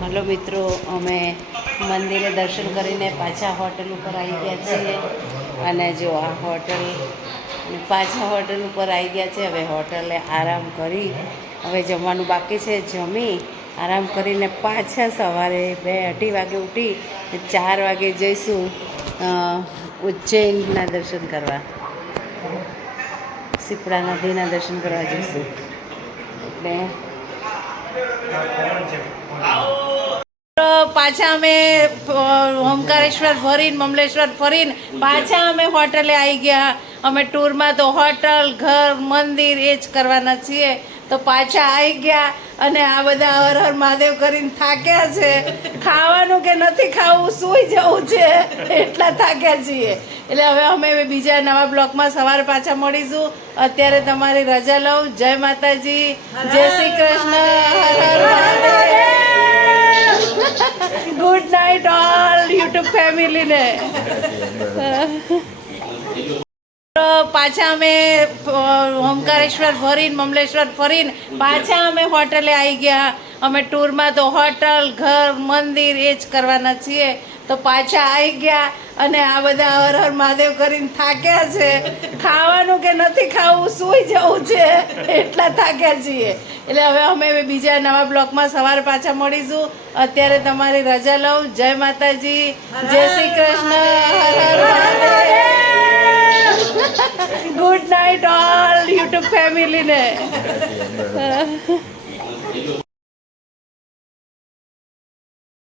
Hello મિત્રો, અમે મંદિરે દર્શન કરીને પાછા હોટલ ઉપર આવી ગયા છીએ. અને જો આ હોટલ પાછા હોટલ ઉપર આવી ગયા છે. હવે હોટલે આરામ કરી હવે જમવાનું બાકી છે. જમી આરામ કરીને પાછા સવારે 2-2:30 વાગે ઉઠી 4 વાગે જઈશું ઉજ્જૈનના દર્શન કરવા. શિપ્રા નદીના દર્શન કરવા જઈશું. એટલે પાછા અમે ઓમકારેશ્વર ફરીને મમલેશ્વર ફરીને પાછા અમે હોટલે આવી ગયા. અમે ટૂરમાં તો હોટલ, ઘર, મંદિર એ જ કરવાના છીએ. તો પાછા આવી ગયા અને આ બધા હર હર મહાદેવ કરીને થાક્યા છે. ખાવાનું કે નથી ખાવું, સૂઈ જવું છે, એટલા થાક્યા છીએ. એટલે હવે અમે બીજા નવા બ્લોકમાં સવારે પાછા મળીશું. અત્યારે તમારી રજા લઉં. જય માતાજી, જય શ્રી કૃષ્ણ, હર હર Mahadev. Good night all YouTube ફેમિલીને. પાછા અમે ઓમકારેશ્વર ફરીને મમલેશ્વર ફરીને પાછા અમે હોટલે આવી ગયા. અમે ટૂરમાં તો હોટલ, ઘર, મંદિર એ જ કરવાના છીએ. તો પાછા આવી ગયા અને આ બધા હર હર મહાદેવ કરીને થાક્યા છે. ખાવાનું કે નથી ખાવું, સૂઈ જવું છે, એટલા થાક્યા છીએ. એટલે હવે અમે બીજા નવા બ્લોકમાં સવારે પાછા મળીશું. અત્યારે તમારી રજા લઉં. જય માતાજી, જય શ્રી કૃષ્ણ, હર હર Mahadev. Good night all YouTube ફેમિલીને.